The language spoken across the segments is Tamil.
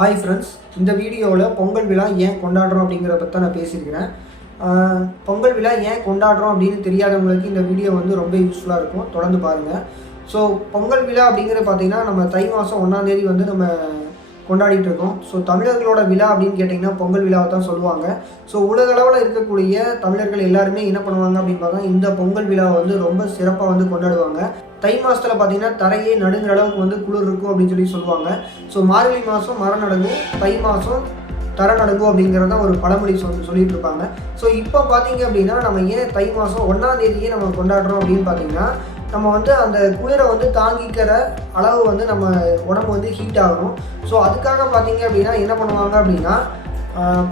ஹாய் ஃப்ரெண்ட்ஸ், இந்த வீடியோவில் பொங்கல் விழா ஏன் கொண்டாடுறோம் அப்படிங்கிறத பற்றி நான் பேசியிருக்கிறேன். பொங்கல் விழா ஏன் கொண்டாடுறோம் அப்படின்னு தெரியாதவங்களுக்கு இந்த வீடியோ வந்து ரொம்ப யூஸ்ஃபுல்லாக இருக்கும். தொடர்ந்து பாருங்கள். ஸோ பொங்கல் விழா அப்படிங்கிறது பார்த்திங்கன்னா நம்ம தை மாதம் 1ஆம் தேதி வந்து நம்ம கொண்டாடிட்டு இருக்கோம். ஸோ தமிழர்களோட விழா அப்படின்னு கேட்டிங்கன்னா பொங்கல் விழாவை தான் சொல்லுவாங்க. ஸோ உலகளவில் இருக்கக்கூடிய தமிழர்கள் எல்லாருமே என்ன பண்ணுவாங்க அப்படின்னு பார்த்தா இந்த பொங்கல் விழாவை வந்து ரொம்ப சிறப்பாக வந்து கொண்டாடுவாங்க. தை மாதத்தில் பார்த்திங்கன்னா தரையே நடுங்கிற அளவுக்கு வந்து குளிர் இருக்கும் அப்படின்னு சொல்லுவாங்க. ஸோ மார்கழி மாதம் மரம் நடுங்கும், தை மாதம் தர நடுங்கும் அப்படிங்கிறத ஒரு பழமொழி சொல்லிட்டு இருப்பாங்க. ஸோ இப்போ பார்த்தீங்க அப்படின்னா நம்ம ஏன் தை மாதம் 1ஆம் தேதியே நம்ம கொண்டாடுறோம் அப்படின்னு பார்த்தீங்கன்னா நம்ம வந்து அந்த குளிரை வந்து தாங்கிக்கிற அளவு வந்து நம்ம உடம்பு வந்து ஹீட் ஆகணும். ஸோ அதுக்காக பார்த்தீங்க அப்படின்னா என்ன பண்ணுவாங்க அப்படின்னா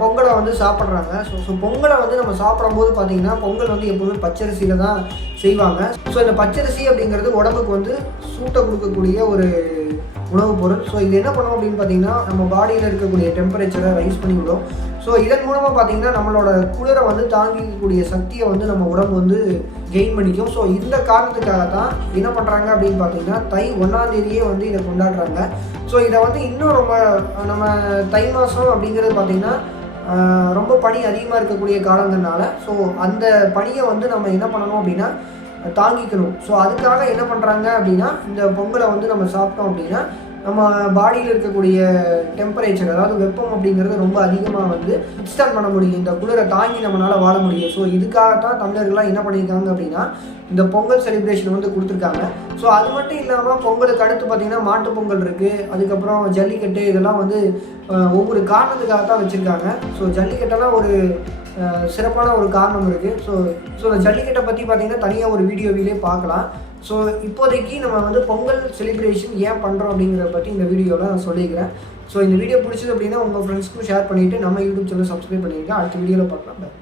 பொங்கலை வந்து சாப்பிட்றாங்க. ஸோ பொங்கலை வந்து நம்ம சாப்பிடும்போது பார்த்திங்கன்னா பொங்கல் வந்து எப்போதுமே பச்சரிசியில் தான் செய்வாங்க. ஸோ இந்த பச்சரிசி அப்படிங்கிறது உடம்புக்கு வந்து சூட்டை கொடுக்கக்கூடிய ஒரு உணவுப் பொருள். ஸோ இது என்ன பண்ணும் அப்படின்னு பார்த்தீங்கன்னா நம்ம பாடியில் இருக்கக்கூடிய டெம்பரேச்சரை ரைஸ் பண்ணி விடும். ஸோ இதன் மூலமாக பார்த்திங்கன்னா நம்மளோட குளிரை வந்து தாங்கிக்கக்கூடிய சக்தியை வந்து நம்ம உடம்பு வந்து கெயின் பண்ணிக்கும். ஸோ இந்த காரணத்துக்காக தான் என்ன பண்ணுறாங்க அப்படின்னு பார்த்தீங்கன்னா தை 1ஆம் தேதியே வந்து இதை கொண்டாடுறாங்க. ஸோ இதை வந்து இன்னும் ரொம்ப நம்ம தை மாதம் அப்படிங்கிறது பார்த்திங்கன்னா ரொம்ப பனி அதிகமாக இருக்கக்கூடிய காலங்கிறனால ஸோ அந்த பனியை வந்து நம்ம என்ன பண்ணணும் அப்படின்னா தாங்கிக்கணும். ஸோ அதுக்காக என்ன பண்ணுறாங்க அப்படின்னா இந்த பொங்கலை வந்து நம்ம சாப்பிட்டோம் அப்படின்னா நம்ம பாடியில் இருக்கக்கூடிய டெம்பரேச்சர், அதாவது வெப்பம் அப்படிங்கிறது ரொம்ப அதிகமாக வந்து வித்ஸ்டாண்ட் பண்ண முடியும். இந்த குளிரை தாங்கி நம்மளால் வாழ முடியும். ஸோ இதுக்காகத்தான் தமிழர்கள்லாம் என்ன பண்ணியிருக்காங்க அப்படின்னா இந்த பொங்கல் செலிப்ரேஷன் வந்து கொடுத்துருக்காங்க. ஸோ அது மட்டும் இல்லாமல் பொங்கலுக்கு அடுத்து பார்த்திங்கன்னா மாட்டு பொங்கல் இருக்குது, அதுக்கப்புறம் ஜல்லிக்கட்டு, இதெல்லாம் வந்து ஒவ்வொரு காரணத்துக்காக தான் வச்சுருக்காங்க. ஸோ ஜல்லிக்கட்டெல்லாம் ஒரு சிறப்பான ஒரு காரணம் இருக்குது. ஸோ இந்த ஜல்லிக்கட்டை பற்றி பார்த்திங்கன்னா தனியாக ஒரு வீடியோவிலே பார்க்கலாம். ஸோ இப்போதைக்கு நம்ம வந்து பொங்கல் செலிப்ரேஷன் ஏன் பண்ணுறோம் அப்படிங்கிறத பற்றி இந்த வீடியோவில் நான் சொல்லிக்கிறேன். ஸோ இந்த வீடியோ பிடிச்சது அப்படின்னா உங்கள் ஃப்ரெண்ட்ஸ்க்கும் ஷேர் பண்ணிவிட்டு நம்ம யூடியூப் சேனல் சப்ஸ்கிரைப் பண்ணிடுங்க. அடுத்த வீடியோவில் பார்க்கலாம்.